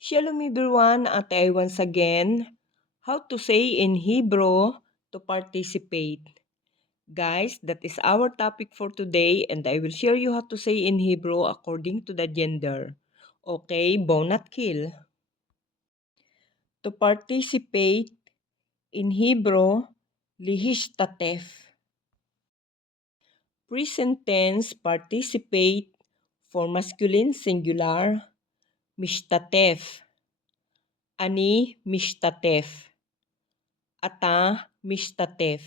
Shalom everyone, at I once again how to say in Hebrew to participate. Guys, that is our topic for today and I will share you how to say in Hebrew according to the gender. Okay, bow not kill. To participate in Hebrew, lihishtatef. Present tense participate for masculine singular, mishtatef. Ani mishtatef. Ata mishtatef.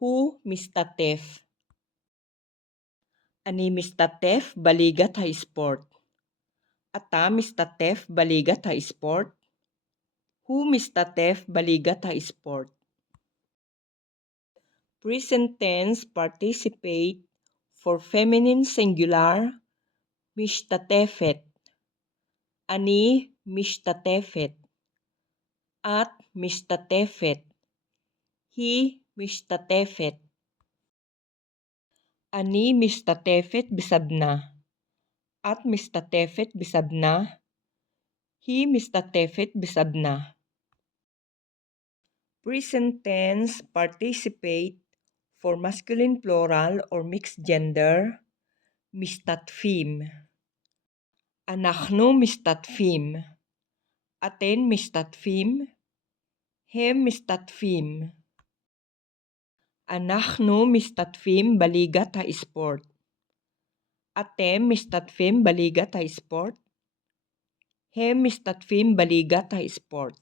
Hu mistatef. Ani mistatef baligat ha sport. Ata mistatef baligat ha sport. Hu mistatef baligat ha sport. Present tense participate for feminine singular, mishtatefet. Ani mishtatefet. At mishtatefet. Hi mishtatefet. Ani mistatefet bisabna. At mistatefet bisabna. Hi mistatefet bisabna. Present tense participate for masculine plural or mixed gender, mistatfim. Anachnu mistatfim. Aten mistatfim. Hem mistatfim. Anachnu mistatfim baligat ha sport. Atem mistatfim baligat ha sport. Hem mistatfim baligat ha sport.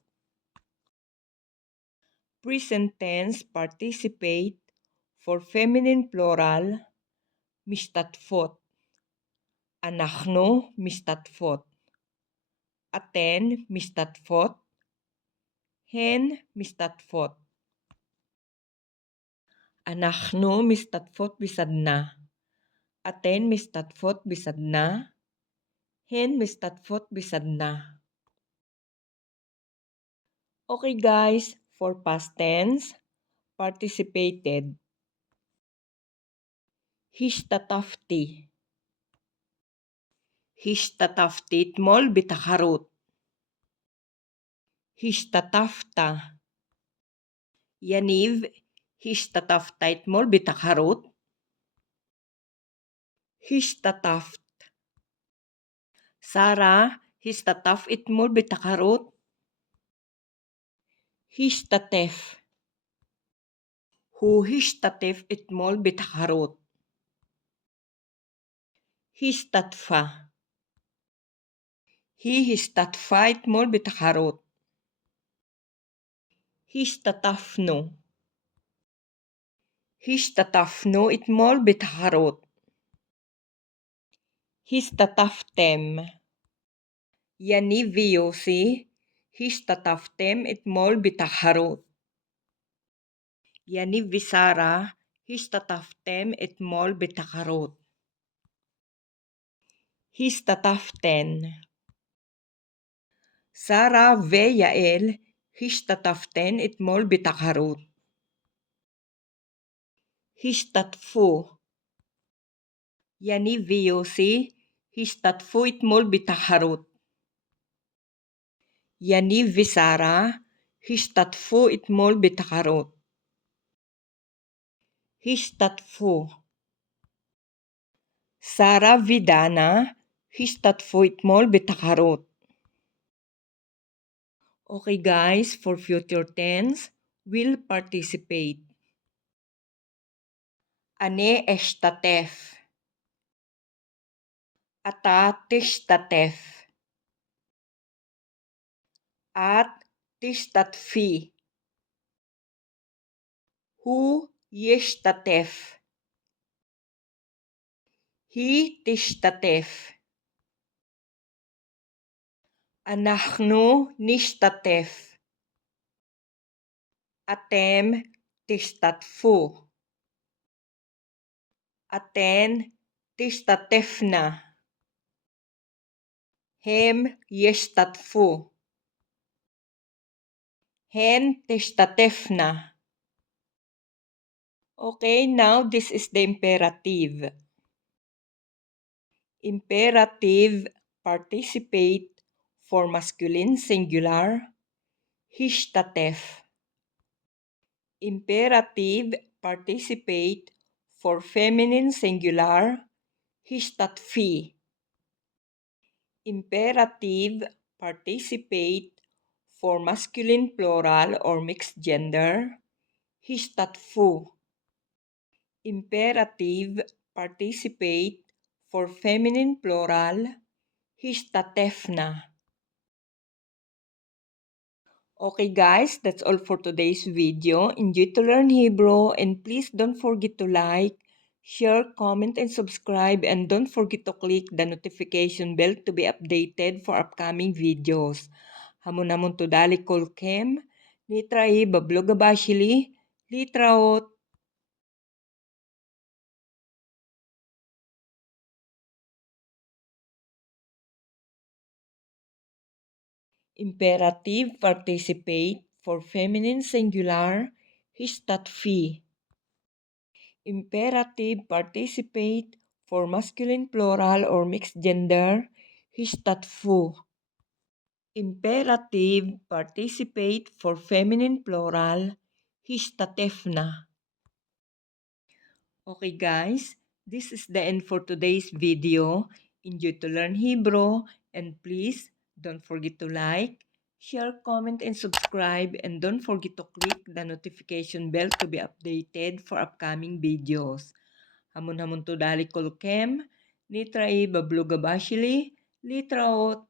Present tense participate for feminine plural, mistatfot. Anachnu mistatfot. Aten mistatfot. Hen mistatfot. Anachnu mistatfot bisadna. Aten mistatfot bisadna. Hen mistatfot bisadna. Okay guys, for past tense, participated. Hishtatafti. Hishtatafti itmol bitakharut. Hishtatafta. Yaniv hishtatafta itmol bitakharut. Hishtataft. Sarah histataf itmol bitakharut. Hishtatef. Hu hishtatef itmol bitakharut. Histatfa. Hi histatfa itmol bitakharut. Histatafnu. Histatafnu itmol bitakharut. Histataftem. Yaniv ויוסי השתתפתם אתמול בתחרות. יניב ושרה השתתפתם אתמול בתחרות. השתתפתן. שרה ויעל השתתפתן אתמול בתחרות. השתתפו. יניב ויוסי השתתפו אתמול בתחרות. יניב ושרה השתתפו אתמול בתחרות. השתתפו. שרה ודנה השתתפו אתמול בתחרות. Okay guys, for future tense, will participate. אני אשתתף. אתה תשתתף. את תשתתפי. הוא ישתתף. היא תשתתף. אנחנו נשתתף. אתם תשתתפו. אתן תשתתפנה. הם ישתתפו. הן תשתתפנה. Okay, now this is the imperative. Imperative participate for masculine singular, hishtatef. Imperative participate for feminine singular, hishtatfi. Imperative participate for masculine plural or mixed gender, hishtatfu. Imperative participate for feminine plural, hishtatefna. Okay guys, that's all for today's video. Enjoy to learn Hebrew and please don't forget to like, share, comment, and subscribe, and don't forget to click the notification bell to be updated for upcoming videos. Hamon to dali kolkem, litrai bablogabashili, litraot. Imperative participate for feminine singular, histatfi. Imperative participate for masculine plural or mixed gender, histatfu. Imperative participate for feminine plural, histatefna. Okay guys, this is the end for today's video. Enjoy to learn Hebrew and please don't forget to like, share, comment, and subscribe, and don't forget to click the notification bell to be updated for upcoming videos. Hamon to dali kolkem, litrai bablugabashili, litraot.